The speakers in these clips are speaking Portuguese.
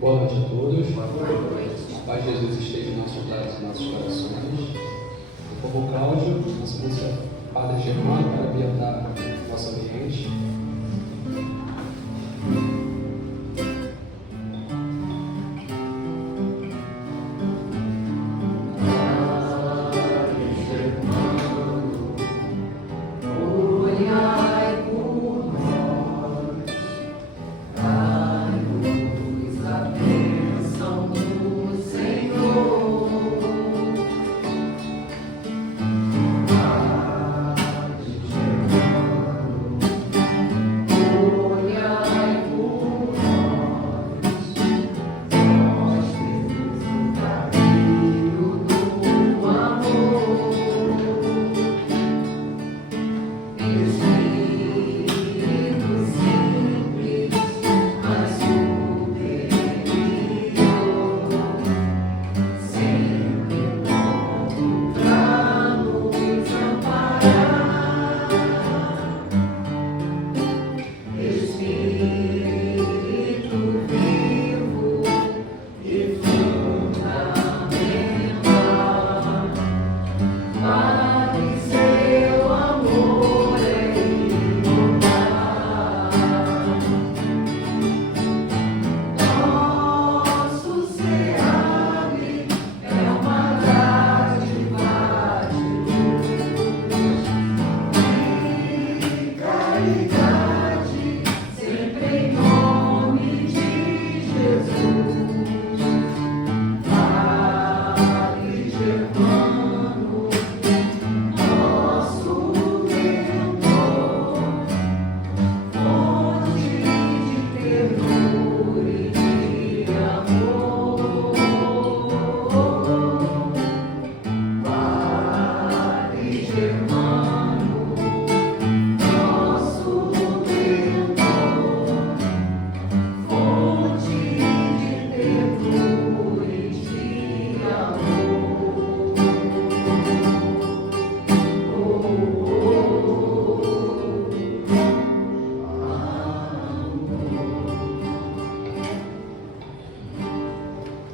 Boa noite a todos. A paz de Jesus esteja em nossos lares e nossos corações. Eu convoco Cláudio, nossa música Padre Germano, para ambientar nosso ambiente.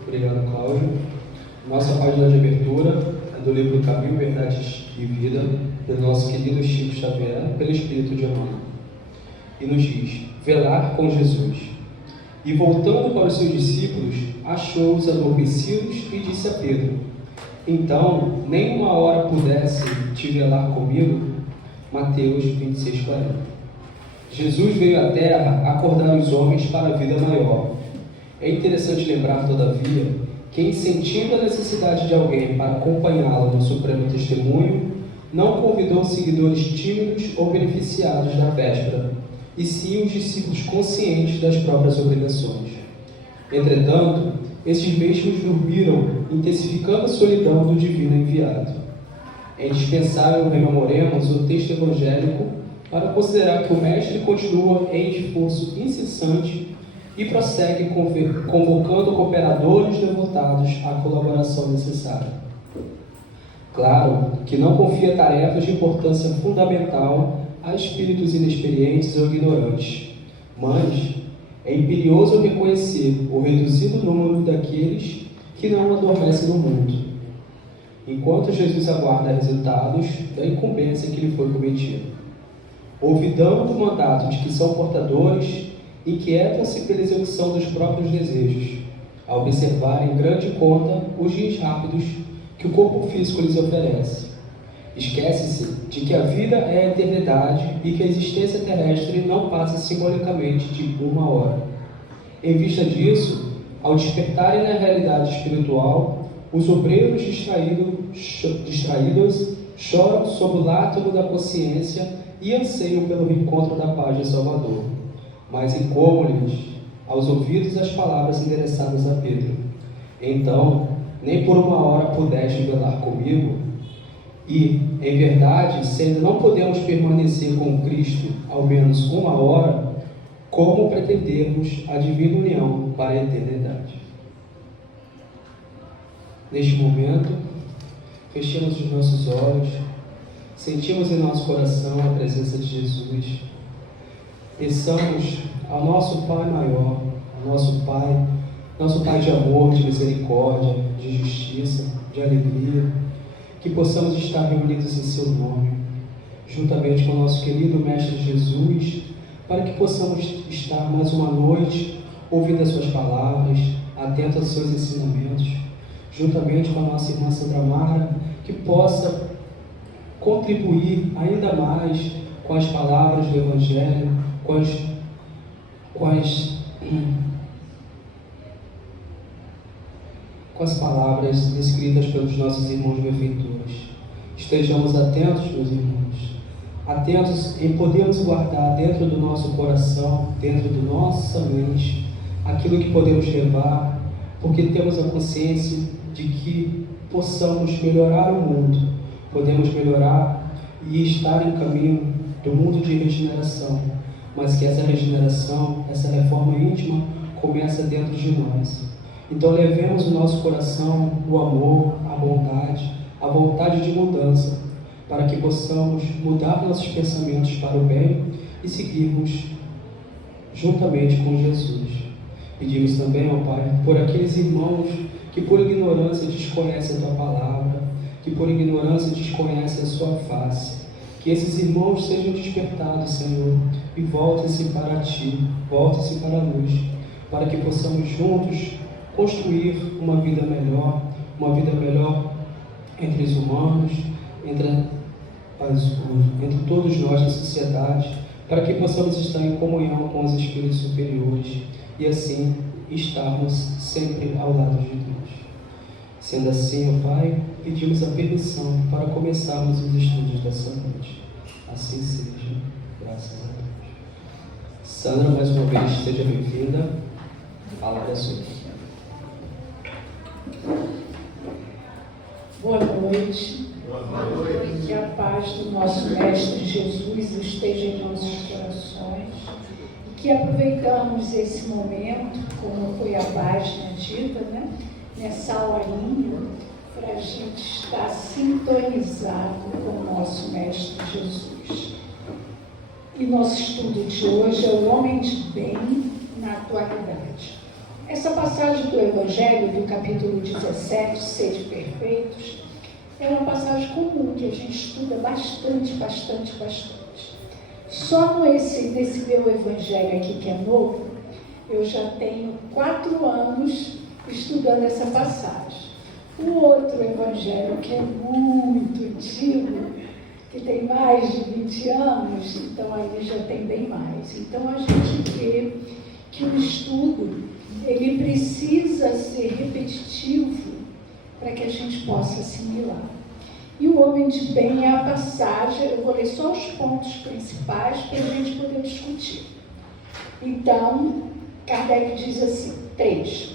Obrigado, Cláudio. Nossa página de abertura é do livro Caminho, Verdades e Vida, do nosso querido Chico Xavier, pelo Espírito de Emmanuel. E nos diz: velar com Jesus. E voltando para os seus discípulos, achou-os adormecidos e disse a Pedro: então, nem uma hora pudesse te velar comigo? Mateus 26:40. Jesus veio à terra acordar os homens para a vida maior. É interessante lembrar, todavia, que, em sentindo a necessidade de alguém para acompanhá-lo no supremo testemunho, não convidou seguidores tímidos ou beneficiados da véspera, e sim os discípulos conscientes das próprias obrigações. Entretanto, esses mesmos dormiram, intensificando a solidão do divino enviado. É indispensável rememoremos o texto evangélico para considerar que o Mestre continua em esforço incessante e prossegue convocando cooperadores devotados à colaboração necessária. Claro que não confia tarefas de importância fundamental a espíritos inexperientes ou ignorantes, mas é imperioso reconhecer o reduzido número daqueles que não adormecem no mundo, enquanto Jesus aguarda resultados da incumbência que lhe foi cometida. Olvidando o mandato de que são portadores, inquietam-se pela execução dos próprios desejos, a observar em grande conta os dias rápidos que o corpo físico lhes oferece. Esquece-se de que a vida é a eternidade e que a existência terrestre não passa simbolicamente de uma hora. Em vista disso, ao despertarem na realidade espiritual, os obreiros distraídos choram sob o látego da consciência e anseiam pelo reencontro da paz de Salvador. Mas incômodo-lhes aos ouvidos as palavras endereçadas a Pedro: então, nem por uma hora pudeste velar comigo? E, em verdade, se ainda não podemos permanecer com Cristo ao menos uma hora, como pretendermos a divina união para a eternidade? Neste momento, fechemos os nossos olhos, sentimos em nosso coração a presença de Jesus, peçamos ao nosso Pai maior, ao nosso Pai nosso Pai de amor, de misericórdia, de justiça, de alegria, que possamos estar reunidos em Seu nome, juntamente com o nosso querido Mestre Jesus, para que possamos estar mais uma noite ouvindo as Suas palavras, atentos aos Seus ensinamentos, juntamente com a nossa irmã Sandra Mara, que possa contribuir ainda mais com as palavras do Evangelho, com as palavras escritas pelos nossos irmãos benfeitores. Estejamos atentos, meus irmãos, atentos em podermos guardar dentro do nosso coração, dentro da nossa mente, aquilo que podemos levar, porque temos a consciência de que possamos melhorar o mundo, podemos melhorar e estar em caminho do mundo de regeneração, mas que essa regeneração, essa reforma íntima, começa dentro de nós. Então levemos o nosso coração o amor, a vontade de mudança, para que possamos mudar nossos pensamentos para o bem e seguirmos juntamente com Jesus. Pedimos também, ó Pai, por aqueles irmãos que por ignorância desconhecem a Tua palavra, que por ignorância desconhecem a Sua face. Que esses irmãos sejam despertados, Senhor, e voltem-se para Ti, voltem-se para a luz, para que possamos juntos construir uma vida melhor entre os humanos, entre todos nós na sociedade, para que possamos estar em comunhão com os espíritos superiores e assim estarmos sempre ao lado de Deus. Sendo assim, ó Pai, pedimos a permissão para começarmos os estudos dessa noite. Assim seja, graças a Deus. Sandra, mais uma vez, seja bem-vinda. Fala da sua. Boa noite. Boa noite. Que a paz do nosso Mestre Jesus esteja em nossos corações. E que aproveitamos esse momento, como foi a página dita, nessa aulinha, para a gente estar sintonizado com o nosso Mestre Jesus. E nosso estudo de hoje é o homem de bem na atualidade. Essa passagem do Evangelho, do capítulo 17, Sede Perfeitos, é uma passagem comum que a gente estuda bastante. Só nesse meu Evangelho aqui, que é novo, eu já tenho 4 anos estudando essa passagem. O outro Evangelho, que é muito antigo, que tem mais de 20 anos, então aí já tem bem mais. Então a gente vê que o estudo ele precisa ser repetitivo para que a gente possa assimilar. E o homem de bem é a passagem, eu vou ler só os pontos principais para a gente poder discutir. Então, Kardec diz assim, 3.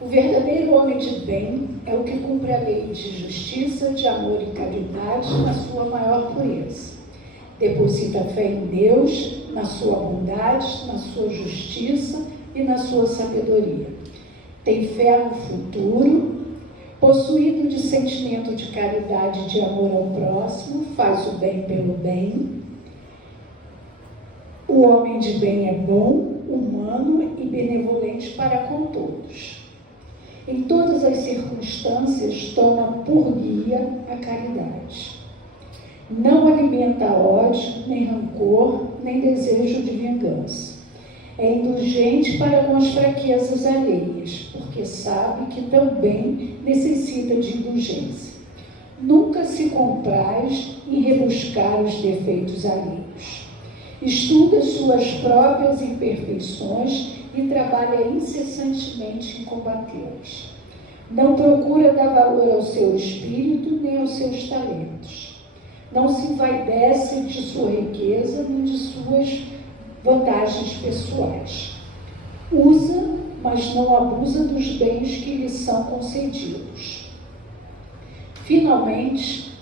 O verdadeiro homem de bem é o que cumpre a lei de justiça, de amor e caridade na sua maior pureza. Deposita fé em Deus, na sua bondade, na sua justiça e na sua sabedoria. Tem fé no futuro, possuído de sentimento de caridade e de amor ao próximo, faz o bem pelo bem. O homem de bem é bom, humano e benevolente para com todos. Em todas as circunstâncias, toma por guia a caridade. Não alimenta ódio, nem rancor, nem desejo de vingança. É indulgente para com as fraquezas alheias, porque sabe que também necessita de indulgência. Nunca se compraz em rebuscar os defeitos alheios. Estuda suas próprias imperfeições e trabalha incessantemente em combatê-las. Não procura dar valor ao seu espírito nem aos seus talentos. Não se envaidece de sua riqueza nem de suas vantagens pessoais. Usa, mas não abusa dos bens que lhe são concedidos. Finalmente,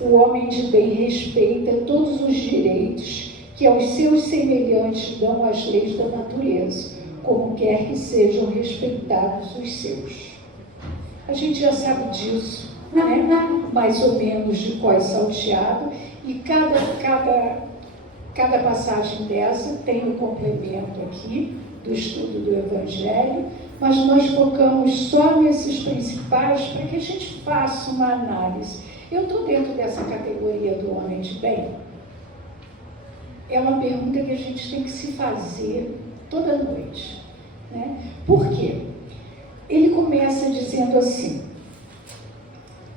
o homem de bem respeita todos os direitos que aos seus semelhantes dão as leis da natureza, como quer que sejam respeitados os seus. A gente já sabe disso, mais ou menos de qual é salteado, e cada passagem dessa tem um complemento aqui do estudo do Evangelho, mas nós focamos só nesses principais para que a gente faça uma análise. Eu estou dentro dessa categoria do homem de bem? É uma pergunta que a gente tem que se fazer toda noite, né? Por quê? Ele começa dizendo assim: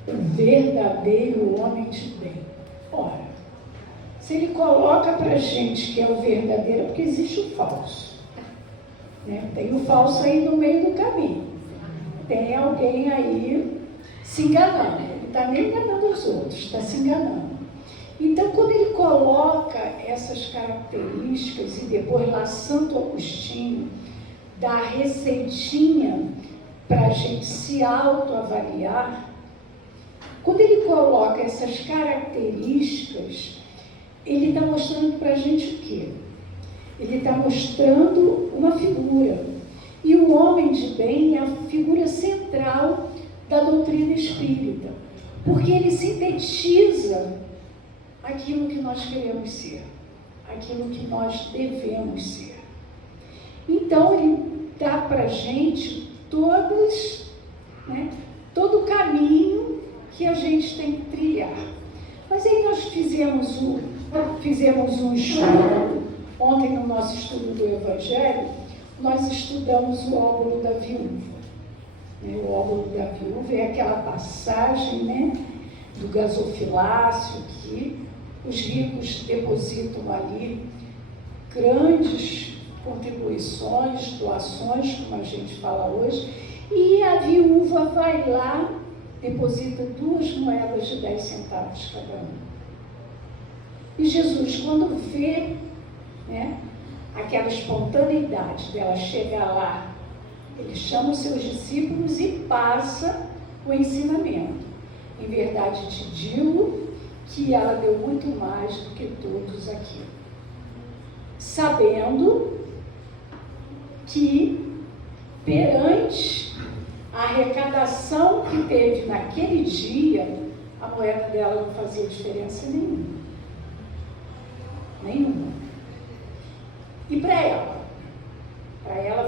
o verdadeiro homem de bem. Ora, se ele coloca para a gente que é o verdadeiro, é porque existe o falso, né? Tem o falso aí no meio do caminho. Tem alguém aí se enganando. Ele não está nem enganando os outros, está se enganando. Então, quando ele coloca essas características, e depois lá Santo Agostinho dá a receitinha para a gente se autoavaliar, quando ele coloca essas características, ele está mostrando para a gente o quê? Ele está mostrando uma figura. E o homem de bem é a figura central da doutrina espírita, porque ele sintetiza aquilo que nós queremos ser, aquilo que nós devemos ser. Então, ele dá para a gente todos, né, todo o caminho que a gente tem que trilhar. Mas aí nós fizemos um estudo, ontem no nosso estudo do Evangelho, nós estudamos o óbolo da viúva. O óbolo da viúva é aquela passagem, né, do gasofilácio, que os ricos depositam ali grandes contribuições, doações, como a gente fala hoje, e a viúva vai lá, deposita 2 moedas de 10 centavos cada uma. E Jesus, quando vê, né, aquela espontaneidade dela chegar lá, ele chama os seus discípulos e passa o ensinamento. Em verdade te digo que ela deu muito mais do que todos aqui, sabendo que perante a arrecadação que teve naquele dia, a moeda dela não fazia diferença nenhuma. Nenhuma. E para ela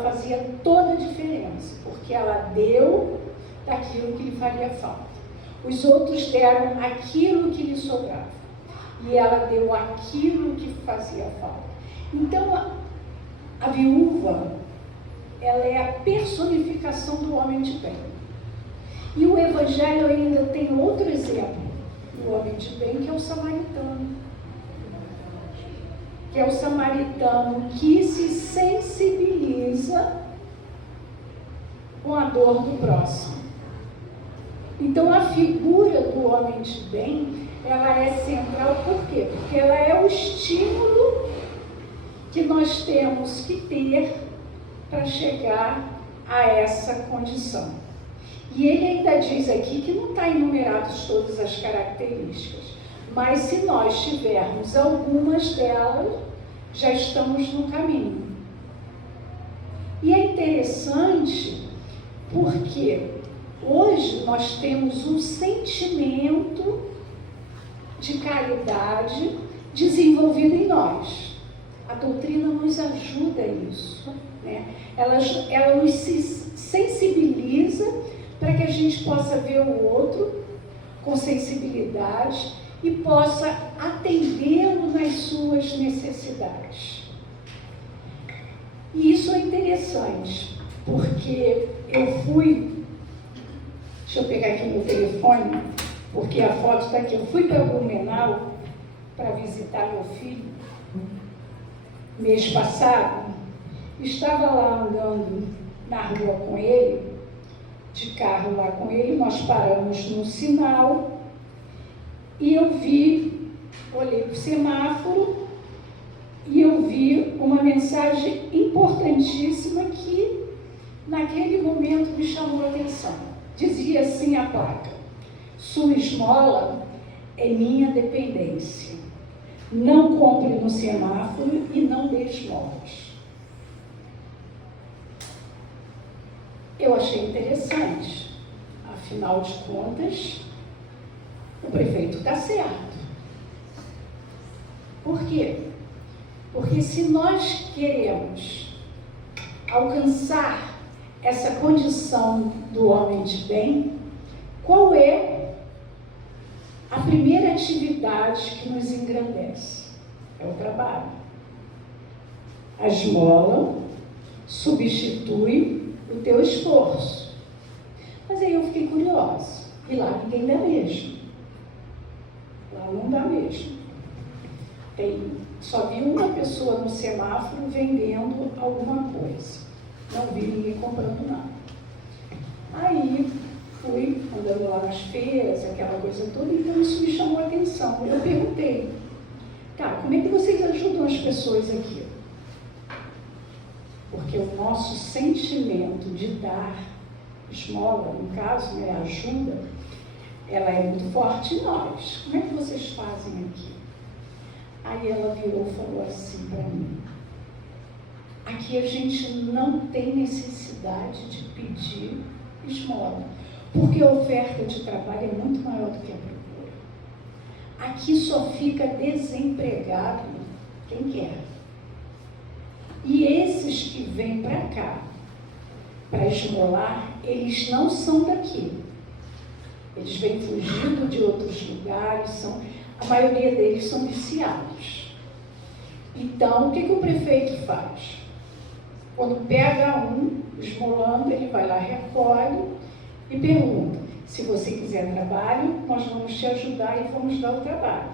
fazia toda a diferença, porque ela deu daquilo que lhe faria falta. Os outros deram aquilo que lhe sobrava, e ela deu aquilo que fazia falta. Então, a viúva, ela é a personificação do homem de bem. E o Evangelho ainda tem outro exemplo do homem de bem, que é o samaritano. Que é o samaritano que se sensibiliza com a dor do próximo. Então, a figura do homem de bem, ela é central, por quê? Porque ela é o estímulo que nós temos que ter para chegar a essa condição. E ele ainda diz aqui que não está enumeradas todas as características, mas se nós tivermos algumas delas, já estamos no caminho. E é interessante porque hoje nós temos um sentimento de caridade desenvolvido em nós. A doutrina nos ajuda a isso, né? Ela nos sensibiliza para que a gente possa ver o outro com sensibilidade e possa atendê-lo nas suas necessidades. E isso é interessante, porque eu fui, deixa eu pegar aqui meu telefone, porque a foto está aqui, eu fui para Blumenau para visitar meu filho, mês passado, estava lá andando na rua com ele, de carro lá com ele, nós paramos num sinal, e eu olhei para o semáforo, e eu vi uma mensagem importantíssima que, naquele momento, me chamou a atenção. Dizia assim a placa: sua esmola é minha dependência. Não compre no semáforo e não dê esmolas. Eu achei interessante. Afinal de contas, o prefeito está certo. Por quê? Porque se nós queremos alcançar essa condição do homem de bem, qual é a primeira atividade que nos engrandece? É o trabalho. A esmola substitui o teu esforço. Mas aí eu fiquei curiosa. E lá ninguém dá mesmo. Lá não dá mesmo. Só vi uma pessoa no semáforo vendendo alguma coisa. Não vi ninguém comprando nada. Aí fui andando lá nas feiras, aquela coisa toda, então isso me chamou a atenção. Eu perguntei, cara, como é que vocês ajudam as pessoas aqui? Porque o nosso sentimento de dar esmola, no caso, né, ajuda, ela é muito forte em nós. Como é que vocês fazem aqui? Aí ela virou e falou assim para mim, aqui a gente não tem necessidade de pedir esmola, porque a oferta de trabalho é muito maior do que a procura. Aqui só fica desempregado quem quer. E esses que vêm para cá, para esmolar, eles não são daqui. Eles vêm fugindo de outros lugares, a maioria deles são viciados. Então, o que o prefeito faz? Quando pega um esmolando, ele vai lá, recolhe e pergunta, se você quiser trabalho, nós vamos te ajudar e vamos dar o trabalho.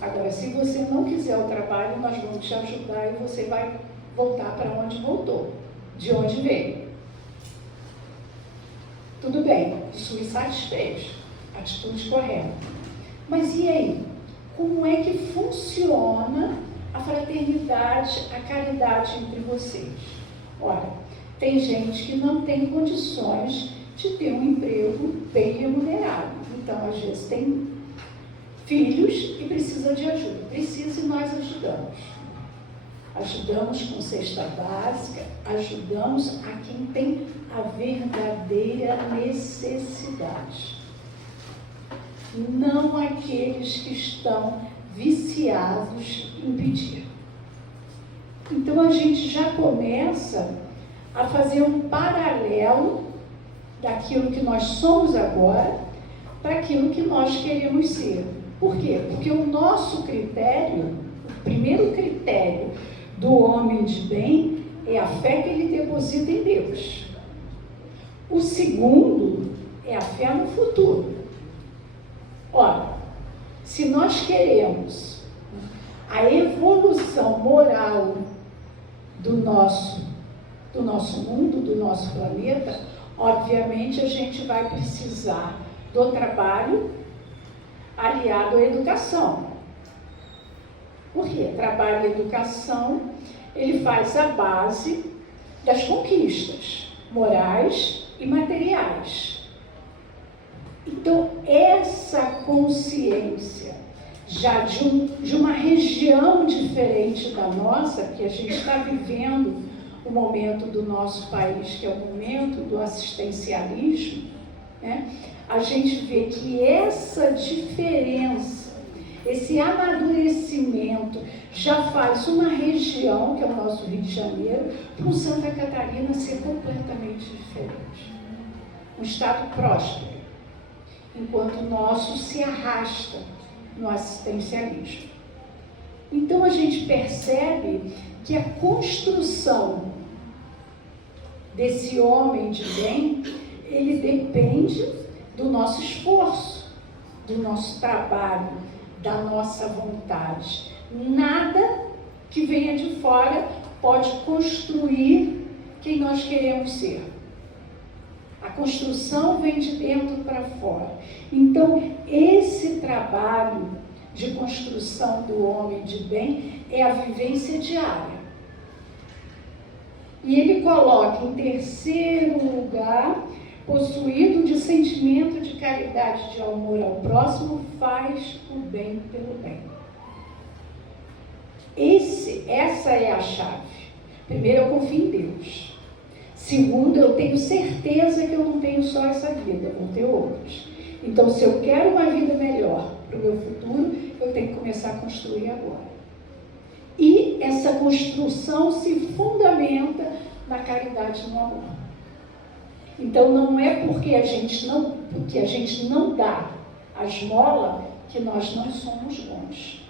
Agora, se você não quiser o trabalho, nós vamos te ajudar e você vai voltar para onde voltou, de onde veio. Tudo bem, isso me satisfez, atitude correta. Mas e aí? Como é que funciona a fraternidade, a caridade entre vocês? Ora, tem gente que não tem condições de ter um emprego bem remunerado. Então, às vezes, tem filhos e precisa de ajuda. Precisa e nós ajudamos. Ajudamos com cesta básica, ajudamos a quem tem a verdadeira necessidade. Não aqueles que estão viciados em pedir. Então a gente já começa a fazer um paralelo daquilo que nós somos agora para aquilo que nós queremos ser. Por quê? Porque o nosso critério, o primeiro critério do homem de bem é a fé que ele deposita em Deus. O segundo é a fé no futuro. Ora, se nós queremos a evolução moral do nosso mundo, do nosso planeta, obviamente a gente vai precisar do trabalho aliado à educação. Por quê? Trabalho e educação, ele faz a base das conquistas morais e materiais. Então, essa consciência já de uma região diferente da nossa, que a gente está vivendo o momento do nosso país, que é o momento do assistencialismo, né? A gente vê que essa diferença, esse amadurecimento já faz uma região, que é o nosso Rio de Janeiro, para o Santa Catarina ser completamente diferente. Um estado próspero, enquanto o nosso se arrasta no assistencialismo. Então a gente percebe que a construção desse homem de bem, ele depende do nosso esforço, do nosso trabalho, da nossa vontade. Nada que venha de fora pode construir quem nós queremos ser. A construção vem de dentro para fora. Então, esse trabalho de construção do homem de bem é a vivência diária. E ele coloca em terceiro lugar, possuído de sentimento de caridade, de amor ao próximo, faz o bem pelo bem. Essa é a chave. Primeiro, eu confio em Deus. Segundo, eu tenho certeza que eu não tenho só essa vida, eu vou ter outras. Então, se eu quero uma vida melhor para o meu futuro, eu tenho que começar a construir agora. E essa construção se fundamenta na caridade e no amor. Então não é porque a gente não dá a esmola que nós não somos bons.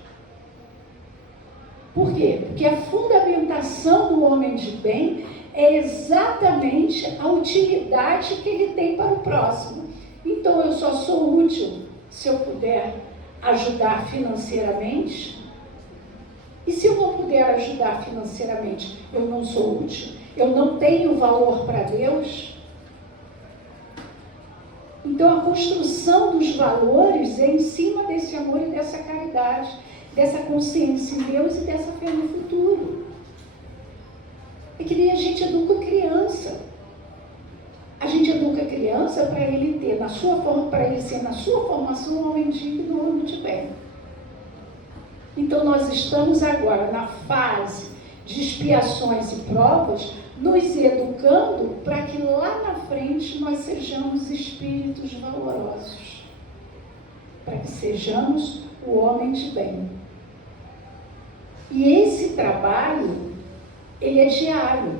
Por quê? Porque a fundamentação do homem de bem é exatamente a utilidade que ele tem para o próximo. Então eu só sou útil se eu puder ajudar financeiramente. E se eu não puder ajudar financeiramente, eu não sou útil? Eu não tenho valor para Deus? Então a construção dos valores é em cima desse amor e dessa caridade, dessa consciência em Deus e dessa fé no futuro. É que nem a gente educa criança. A gente educa a criança para ele ter, para ele ser na sua formação um homem digno, um homem de bem. Então nós estamos agora na fase de expiações e provas, nos educando para que lá na frente nós sejamos espíritos valorosos, para que sejamos o homem de bem. E esse trabalho, ele é diário,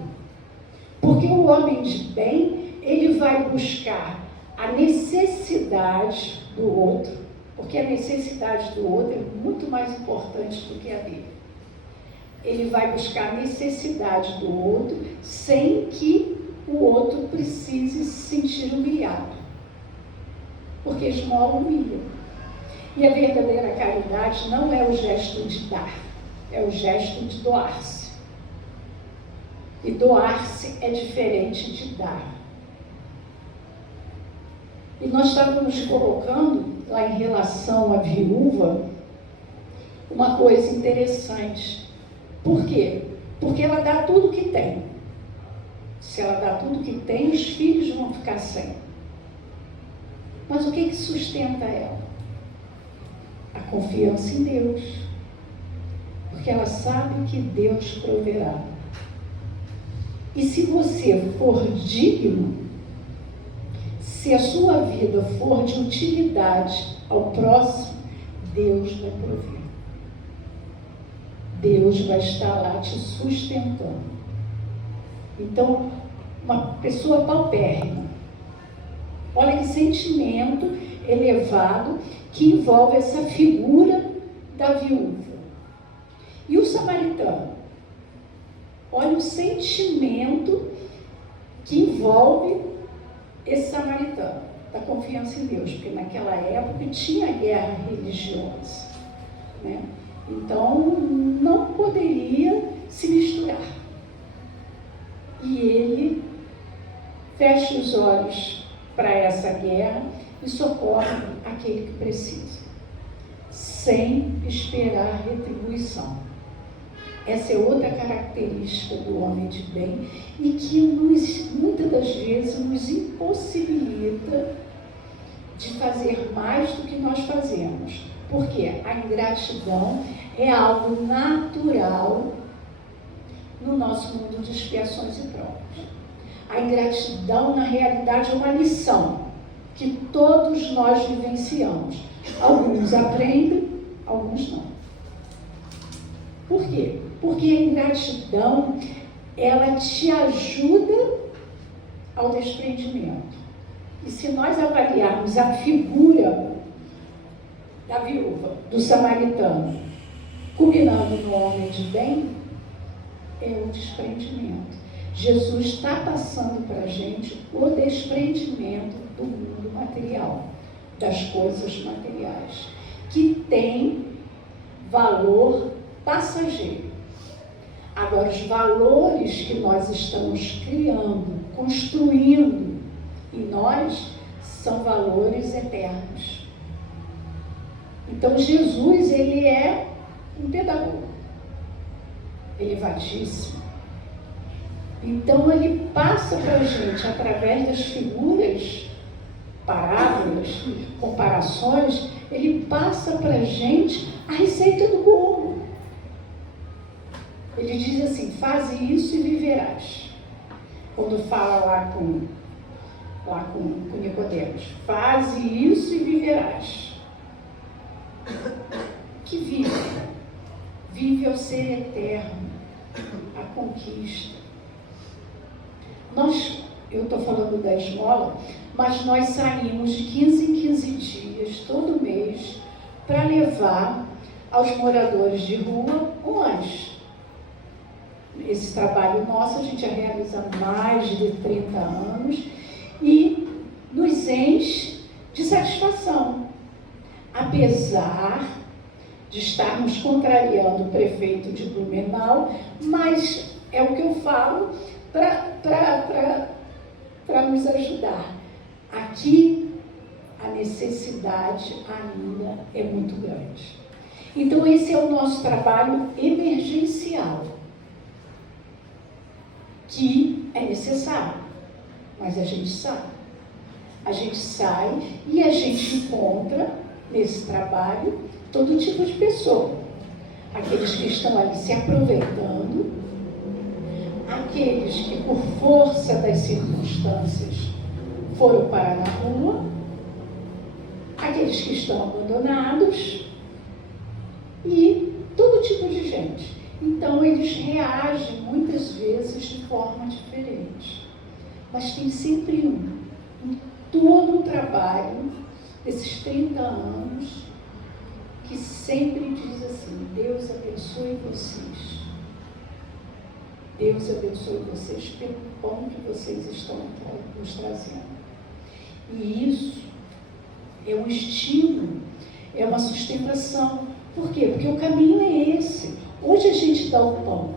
porque o homem de bem, ele vai buscar a necessidade do outro, porque a necessidade do outro é muito mais importante do que a dele. Ele vai buscar a necessidade do outro sem que o outro precise se sentir humilhado. Porque esmola humilha. E a verdadeira caridade não é o gesto de dar, é o gesto de doar-se. E doar-se é diferente de dar. E nós estávamos colocando, lá em relação à viúva, uma coisa interessante. Por quê? Porque ela dá tudo que tem. Se ela dá tudo que tem, os filhos vão ficar sem. Mas o que sustenta ela? A confiança em Deus. Porque ela sabe que Deus proverá. E se você for digno, se a sua vida for de utilidade ao próximo, Deus vai prover. Deus vai estar lá te sustentando. Então, uma pessoa paupérrima, olha que sentimento elevado que envolve essa figura da viúva. E o samaritano, olha o sentimento que envolve esse samaritano, da confiança em Deus, porque naquela época tinha guerra religiosa, né? Então, não poderia se misturar. E ele fecha os olhos para essa guerra e socorre aquele que precisa, sem esperar retribuição. Essa é outra característica do homem de bem e que muitas das vezes nos impossibilita de fazer mais do que nós fazemos. Porque a ingratidão é algo natural no nosso mundo de expiações e provas. A ingratidão, na realidade, é uma lição que todos nós vivenciamos. Alguns aprendem, alguns não. Por quê? Porque a ingratidão, ela te ajuda ao desprendimento. E se nós avaliarmos a figura da viúva, do samaritano, culminando no homem de bem, é o desprendimento. Jesus está passando para a gente o desprendimento do mundo material, das coisas materiais, que tem valor passageiro. Agora, os valores que nós estamos criando, construindo em nós, são valores eternos. Então, Jesus, ele é um pedagogo, elevadíssimo. Então, ele passa para a gente, através das figuras, parábolas, comparações, ele passa para a gente a receita do bolo. Ele diz assim, faze isso e viverás. Quando fala lá com Nicodemos, faze isso e viverás. Que vive ao ser eterno, a conquista. Nós eu estou falando da esmola, mas nós saímos de 15 em 15 dias, todo mês, para levar aos moradores de rua um lanche. Esse trabalho nosso a gente já realiza há mais de 30 anos e nos enche de satisfação, apesar de estarmos contrariando o prefeito de Blumenau, mas é o que eu falo para nos ajudar. Aqui a necessidade ainda é muito grande. Então esse é o nosso trabalho emergencial, que é necessário, mas a gente sai. A gente sai e a gente encontra nesse trabalho todo tipo de pessoa. Aqueles que estão ali se aproveitando, aqueles que por força das circunstâncias foram parar na rua, aqueles que estão abandonados e todo tipo de gente. Então eles reagem muitas vezes de forma diferente. Mas tem sempre em todo o trabalho desses 30 anos, que sempre diz assim: Deus abençoe vocês. Deus abençoe vocês pelo pão que vocês estão nos trazendo. E isso é um estímulo, é uma sustentação. Por quê? Porque o caminho é esse. Hoje a gente dá o pão.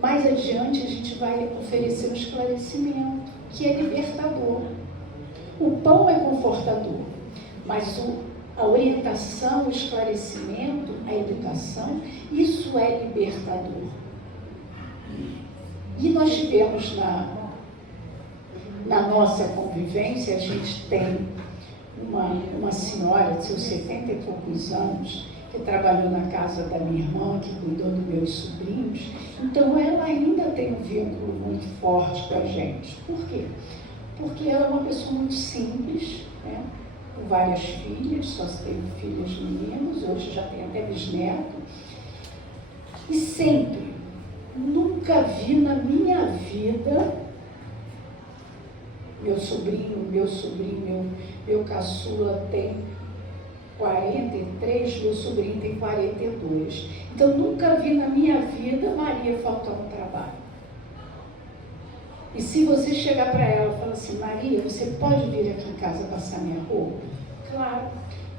Mais adiante a gente vai oferecer um esclarecimento, que é libertador. O pão é confortador, mas a orientação, o esclarecimento, a educação, isso é libertador. E nós tivemos na nossa convivência, a gente tem uma senhora de seus 70 e poucos anos, que trabalhou na casa da minha irmã, que cuidou dos meus sobrinhos. Então ela ainda tem um vínculo muito forte com a gente. Por quê? Porque ela é uma pessoa muito simples, né? Com várias filhas, só teve filhos meninos, hoje já tem até bisneto. E sempre, nunca vi na minha vida meu caçula tem 43, meu sobrinho tem 42. Então, nunca vi na minha vida Maria faltar um trabalho. E se você chegar para ela e falar assim: Maria, você pode vir aqui em casa passar minha roupa? Claro.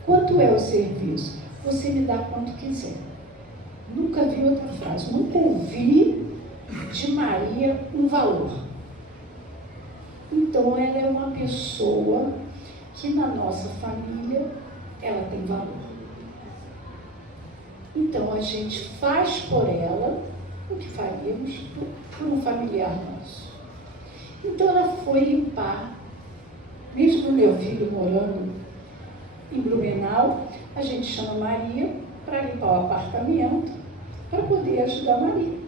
Quanto é o serviço? Você me dá quanto quiser. Nunca vi outra frase. Nunca ouvi de Maria um valor. Então, ela é uma pessoa que na nossa família ela tem valor. Então a gente faz por ela o que faríamos por um familiar nosso. Então ela foi limpar, mesmo meu filho morando em Blumenau, a gente chama Maria para limpar o apartamento, para poder ajudar a Maria.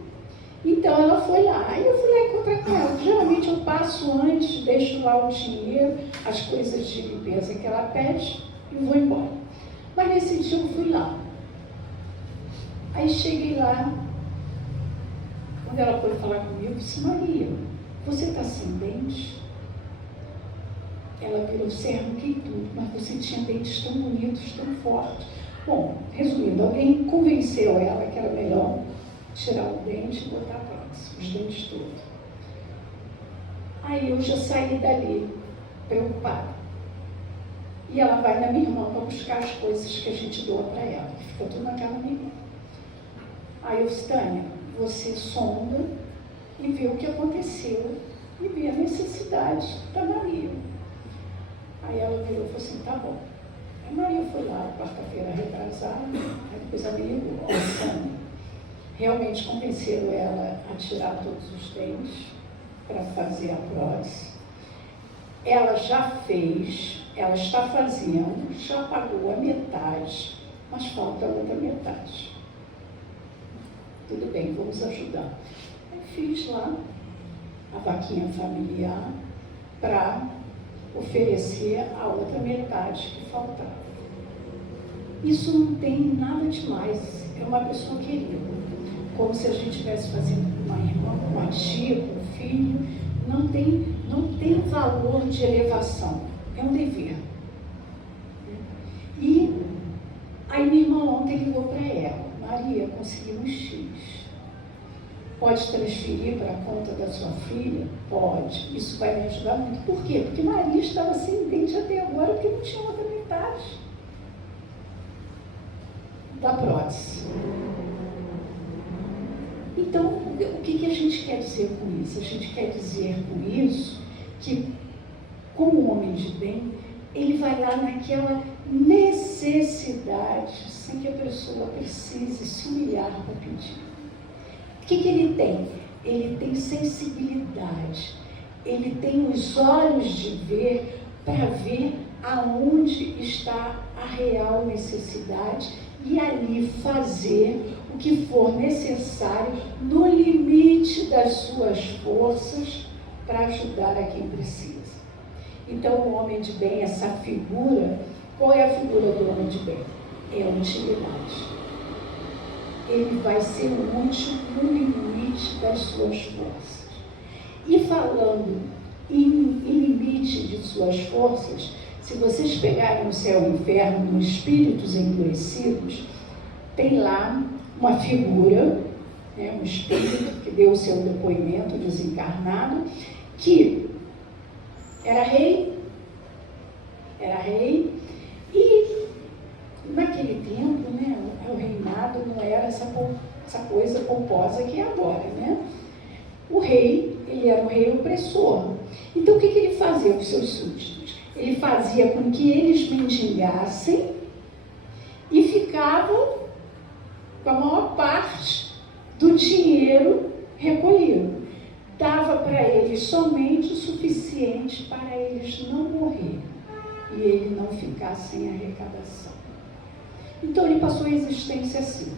Então ela foi lá, aí eu fui lá encontrar com ela. Geralmente eu passo antes, deixo lá o dinheiro, as coisas de limpeza que ela pede e vou embora. Mas nesse dia eu fui lá. Aí cheguei lá, quando ela foi falar comigo, eu disse: Maria, você está sem dente? Ela virou: você arranquei tudo, mas você tinha dentes tão bonitos, tão fortes. Bom, resumindo, alguém convenceu ela que era melhor tirar o dente e botar prótese, os dentes todos. Aí eu já saí dali, preocupada. E ela vai na minha irmã para buscar as coisas que a gente doa para ela, que fica tudo na casa da minha irmã. Aí eu disse: Tânia, você sonda e vê o que aconteceu e vê a necessidade da Maria. Aí ela virou e falou assim: tá bom. Aí Maria foi lá, quarta-feira retrasada, aí depois ela me ligou: Sânia, realmente convenceram ela a tirar todos os dentes para fazer a prótese. Ela já fez, ela está fazendo, já pagou a metade, mas falta a outra metade. Tudo bem, vamos ajudar. Aí fiz lá a vaquinha familiar para oferecer a outra metade que faltava. Isso não tem nada demais, é uma pessoa querida. Como se a gente estivesse fazendo com uma irmã, com uma tia, com um filho, não tem valor de elevação, é um dever. E aí minha irmã ontem ligou para ela: Maria, conseguimos X. Pode transferir para a conta da sua filha? Pode. Isso vai me ajudar muito. Por quê? Porque Maria estava sem dente até agora, porque não tinha outra metade da prótese. Então, o que a gente quer dizer com isso? A gente quer dizer com isso que, como homem de bem, ele vai lá naquela necessidade, sem que a pessoa precise se humilhar para pedir. O que ele tem? Ele tem sensibilidade, ele tem os olhos de ver para ver aonde está a real necessidade e ali fazer o que for necessário no limite das suas forças para ajudar a quem precisa. Então, o homem de bem, essa figura, qual é a figura do homem de bem? É a utilidade. Ele vai ser útil no limite das suas forças. E falando em limite de suas forças, se vocês pegarem o céu e o inferno nos espíritos endurecidos, tem lá uma figura, um espírito que deu o seu depoimento desencarnado, que era rei, e naquele tempo, o reinado não era essa coisa pomposa que é agora, O rei, ele era um rei opressor. Então, o que ele fazia com os seus súditos? Ele fazia com que eles mendigassem e ficavam com a maior parte do dinheiro recolhido. Dava para eles somente o suficiente para eles não morrerem e ele não ficar sem arrecadação. Então ele passou a existência assim,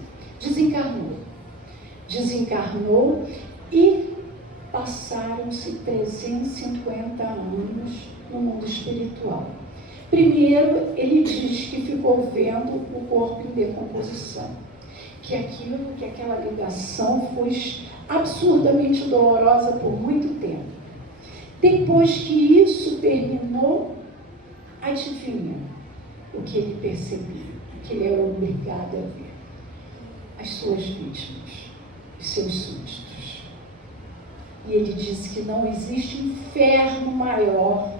desencarnou e passaram-se 350 anos no mundo espiritual. Primeiro, ele diz que ficou vendo o corpo em decomposição, que aquela ligação foi absurdamente dolorosa por muito tempo. Depois que isso terminou, adivinha o que ele percebeu, que ele era obrigado a ver? As suas vítimas, os seus súditos. E ele disse que não existe inferno maior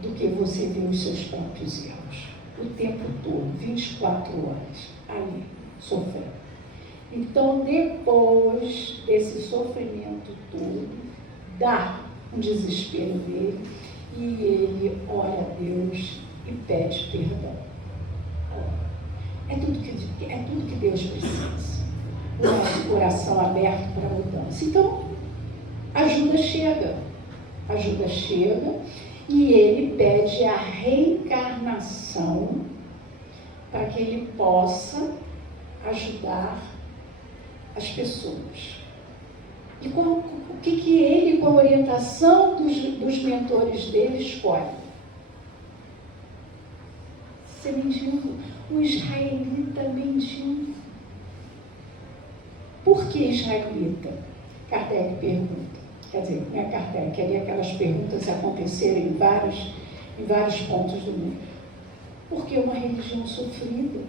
do que você ver os seus próprios erros. O tempo todo, 24 horas, ali, sofrendo. Então, depois desse sofrimento todo, dá um desespero nele e ele ora a Deus e pede perdão. É tudo que Deus precisa. O nosso coração aberto para a mudança. Então, ajuda chega e ele pede a reencarnação para que ele possa ajudar as pessoas. E o que ele, com a orientação dos mentores dele, escolhe? Ser mendigo, um israelita mendigo. Por que israelita? Kardec pergunta. Quer dizer, não é Kardec, queria aquelas perguntas acontecerem em vários pontos do mundo. Porque é uma religião sofrida,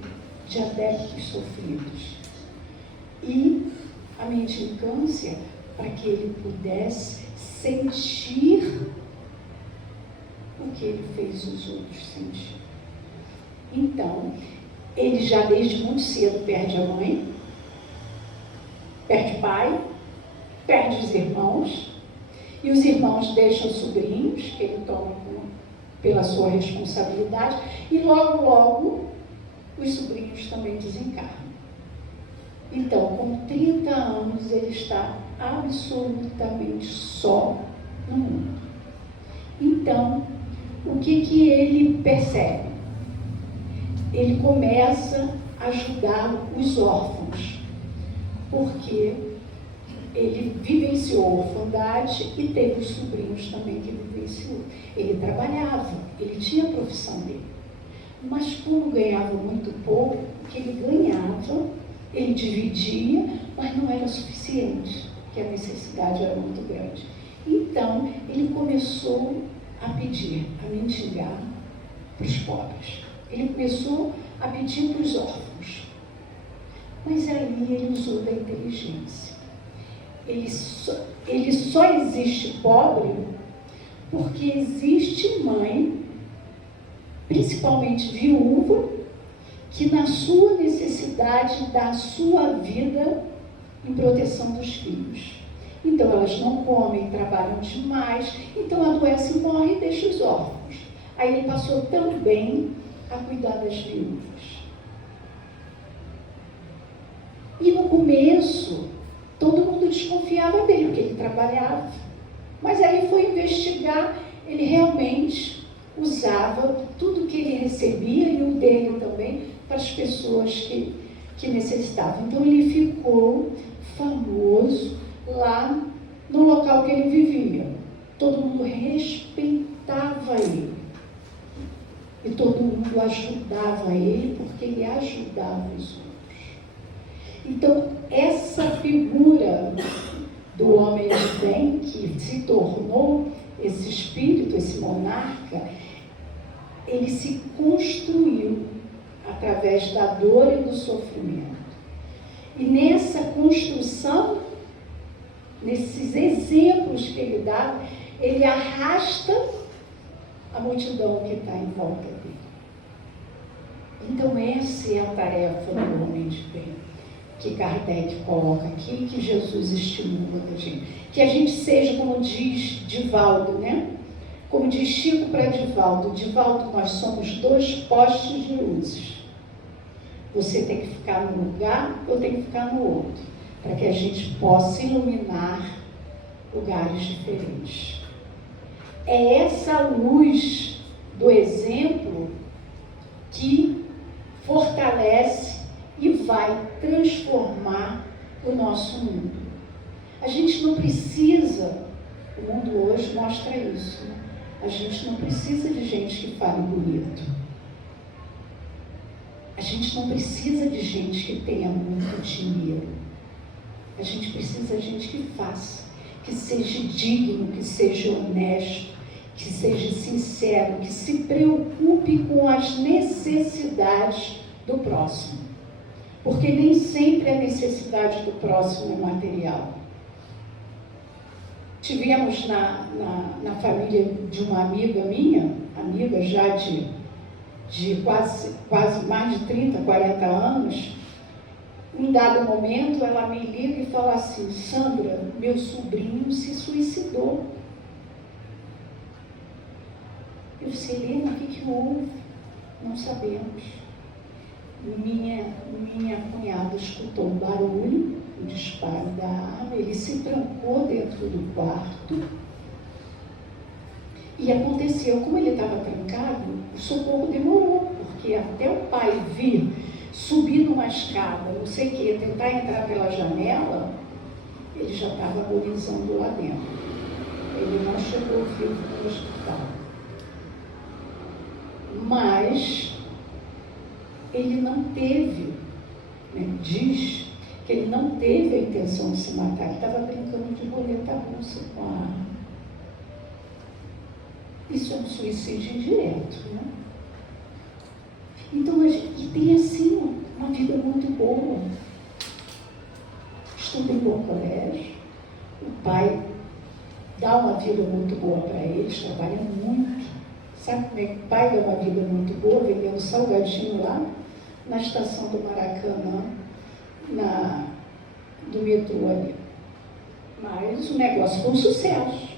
de adeptos sofridos. E a mendicância, para que ele pudesse sentir o que ele fez os outros sentir. Então, ele já desde muito cedo perde a mãe, perde o pai, perde os irmãos, e os irmãos deixam sobrinhos, que ele toma pela sua responsabilidade, e logo, os sobrinhos também desencarnam. Então, com 30 anos, ele está absolutamente só no mundo. Então, o que ele percebe? Ele começa a ajudar os órfãos, porque ele vivenciou a orfandade e teve os sobrinhos também que vivenciou. Ele trabalhava, ele tinha a profissão dele, mas como ganhava muito pouco, o que ele ganhava, ele dividia, mas não era suficiente, porque a necessidade era muito grande. Então, ele começou a pedir, a mendigar para os pobres. Ele começou a pedir para os órfãos. Mas aí ele usou da inteligência. Ele só existe pobre porque existe mãe, principalmente viúva, que na sua necessidade dá a sua vida em proteção dos filhos. Então elas não comem, trabalham demais, então adoece, morre e deixa os órfãos. Aí ele passou também a cuidar das viúvas. E no começo, todo mundo desconfiava dele, porque ele trabalhava. Mas aí foi investigar, ele realmente usava tudo que ele recebia e o dele também para as pessoas que necessitavam. Então ele ficou famoso lá no local que ele vivia. Todo mundo respeitava ele. E todo mundo ajudava ele porque ele ajudava os outros. Então, essa figura do homem de bem, que se tornou esse espírito, esse monarca, ele se construiu através da dor e do sofrimento. E nessa construção, nesses exemplos que ele dá, ele arrasta a multidão que está em volta dele. Então essa é a tarefa do homem de bem, que Kardec coloca aqui, que Jesus estimula da gente. Que a gente seja, como diz Divaldo, né? Como diz Chico para Divaldo, Divaldo, nós somos dois postes de luzes. Você tem que ficar num lugar, eu tenho que ficar no outro, para que a gente possa iluminar lugares diferentes. É essa luz do exemplo que fortalece e vai transformar o nosso mundo. A gente não precisa, o mundo hoje mostra isso, né? A gente não precisa de gente que fale bonito. A gente não precisa de gente que tenha muito dinheiro. A gente precisa de gente que faça, que seja digno, que seja honesto, que seja sincero, que se preocupe com as necessidades do próximo. Porque nem sempre a necessidade do próximo é material. Tivemos na família de uma amiga minha, amiga já de quase mais de 30, 40 anos, em dado momento ela me liga e fala assim: Sandra, meu sobrinho se suicidou. Eu disse: Helena, o que houve? Não sabemos. Minha cunhada escutou um barulho, o disparo da arma, ele se trancou dentro do quarto e aconteceu, como ele estava trancado, o socorro demorou, porque até o pai vir, subir numa escada, não sei o que, tentar entrar pela janela, ele já estava agonizando lá dentro. Ele não chegou vivo no hospital. Mas ele não teve, né, diz que ele não teve a intenção de se matar, ele estava brincando de roleta russa com a arma. Isso é um suicídio indireto, né? Então, e tem assim uma vida muito boa. Estuda em bom colégio, o pai dá uma vida muito boa para eles, trabalha muito. Sabe como é que o pai dá uma vida muito boa, vendendo salgadinho lá na estação do Maracanã, do metrô ali. Mas o negócio foi um sucesso.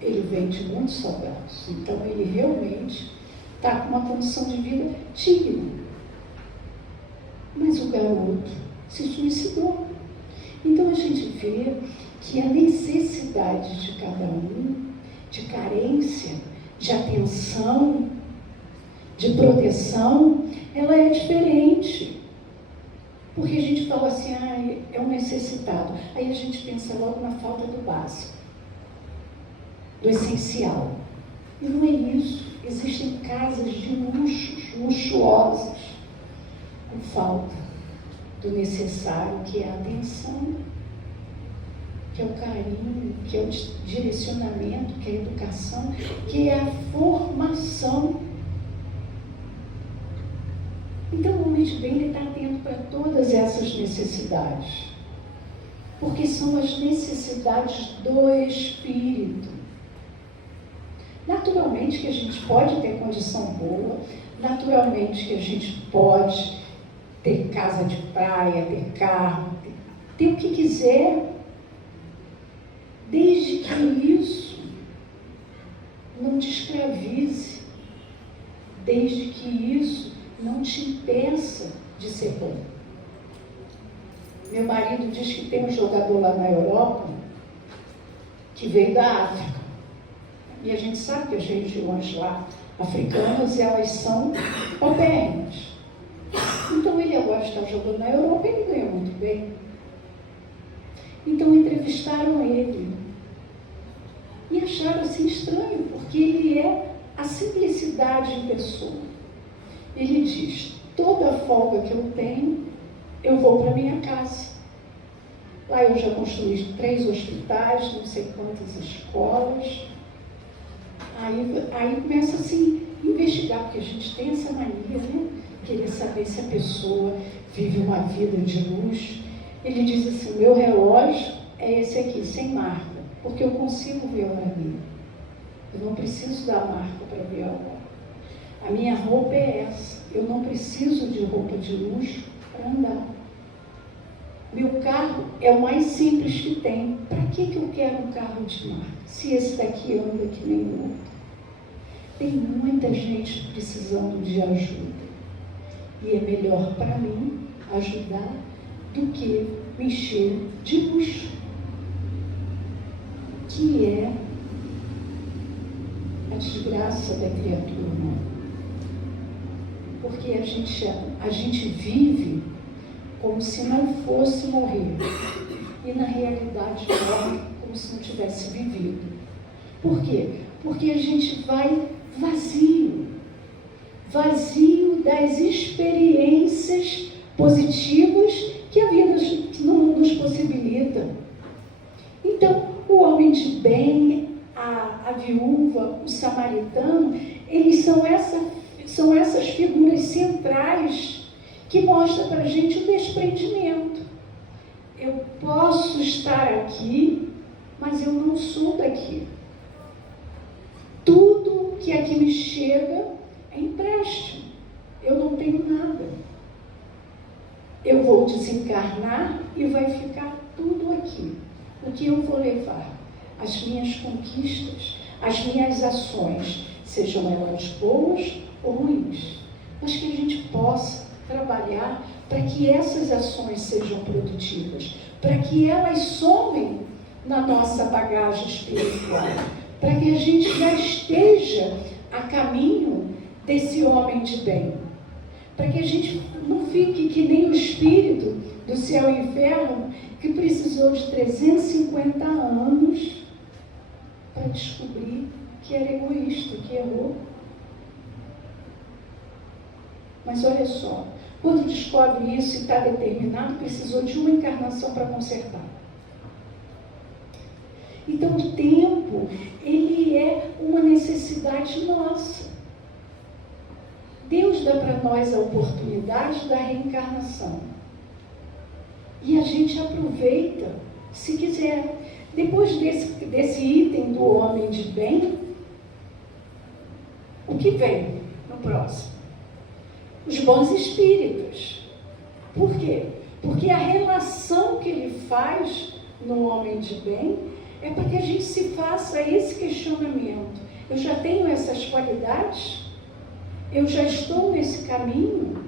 Ele vende muitos salgados. Então ele realmente está com uma condição de vida digna. Mas o garoto se suicidou. Então a gente vê que a necessidade de cada um, de carência, de atenção, de proteção, ela é diferente. Porque a gente fala assim: é um necessitado. Aí a gente pensa logo na falta do básico, do essencial. E não é isso. Existem casas de luxos, luxuosas, com falta do necessário, que é a atenção. que é o carinho, que é o direcionamento, que é a educação, que é a formação. Então o homem de bem está atento para todas essas necessidades, porque são as necessidades do espírito. Naturalmente que a gente pode ter condição boa, naturalmente que a gente pode ter casa de praia, ter carro, ter o que quiser, desde que isso não te escravize, desde que isso não te impeça de ser bom. Meu marido diz que tem um jogador lá na Europa que veio da África. E a gente sabe que as regiões lá africanas, elas são paupérrimas. Então ele agora está jogando na Europa e ele ganha muito bem. Então entrevistaram ele e acharam assim estranho, porque ele é a simplicidade em pessoa. Ele diz: toda a folga que eu tenho, eu vou para minha casa. Lá eu já construí 3 hospitais, não sei quantas escolas. Aí começa assim a investigar, porque a gente tem essa mania, né? Querer saber se a pessoa vive uma vida de luz. Ele diz assim: meu relógio é esse aqui, sem marca, porque eu consigo ver a hora dele. Eu não preciso da marca para ver a hora. A minha roupa é essa, eu não preciso de roupa de luxo para andar. Meu carro é o mais simples que tem. Para que eu quero um carro de marca, se esse daqui anda que nem o outro? Tem muita gente precisando de ajuda. E é melhor para mim ajudar do que me encher de luxo, que é a desgraça da criatura humana. Porque a gente vive como se não fosse morrer. E na realidade morre como se não tivesse vivido. Por quê? Porque a gente vai vazio das experiências positivas que a vida nos possibilita. Então, o homem de bem, a viúva, o samaritano, eles são essas figuras centrais que mostram para a gente o desprendimento. Eu posso estar aqui, mas eu não sou daqui. Tudo que aqui me chega é empréstimo. Eu não tenho nada. Eu vou desencarnar e vai ficar tudo aqui. O que eu vou levar? As minhas conquistas, as minhas ações, sejam elas boas ou ruins, mas que a gente possa trabalhar para que essas ações sejam produtivas, para que elas somem na nossa bagagem espiritual, para que a gente já esteja a caminho desse homem de bem, para que a gente não fique que nem o espírito do céu e inferno, que precisou de 350 anos para descobrir que era egoísta, que errou. Mas olha só, quando descobre isso e está determinado, precisou de uma encarnação para consertar. Então o tempo, ele é uma necessidade nossa. Deus dá para nós a oportunidade da reencarnação. E a gente aproveita, se quiser. Depois desse item do homem de bem, o que vem no próximo? Os bons espíritos. Por quê? Porque a relação que ele faz no homem de bem é para que a gente se faça esse questionamento. Eu já tenho essas qualidades? Eu já estou nesse caminho?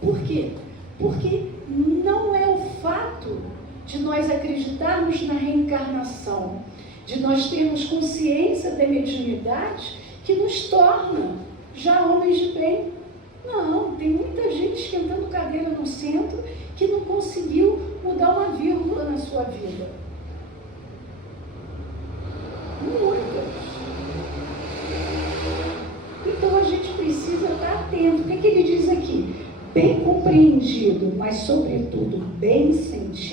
Por quê? Porque não é o fato de nós acreditarmos na reencarnação, de nós termos consciência da mediunidade, que nos torna já homens de bem. Não, tem muita gente esquentando cadeira no centro que não conseguiu mudar uma vírgula na sua vida. Muitas. Então a gente precisa estar atento. O que ele diz aqui? Bem compreendido, mas sobretudo bem sentido.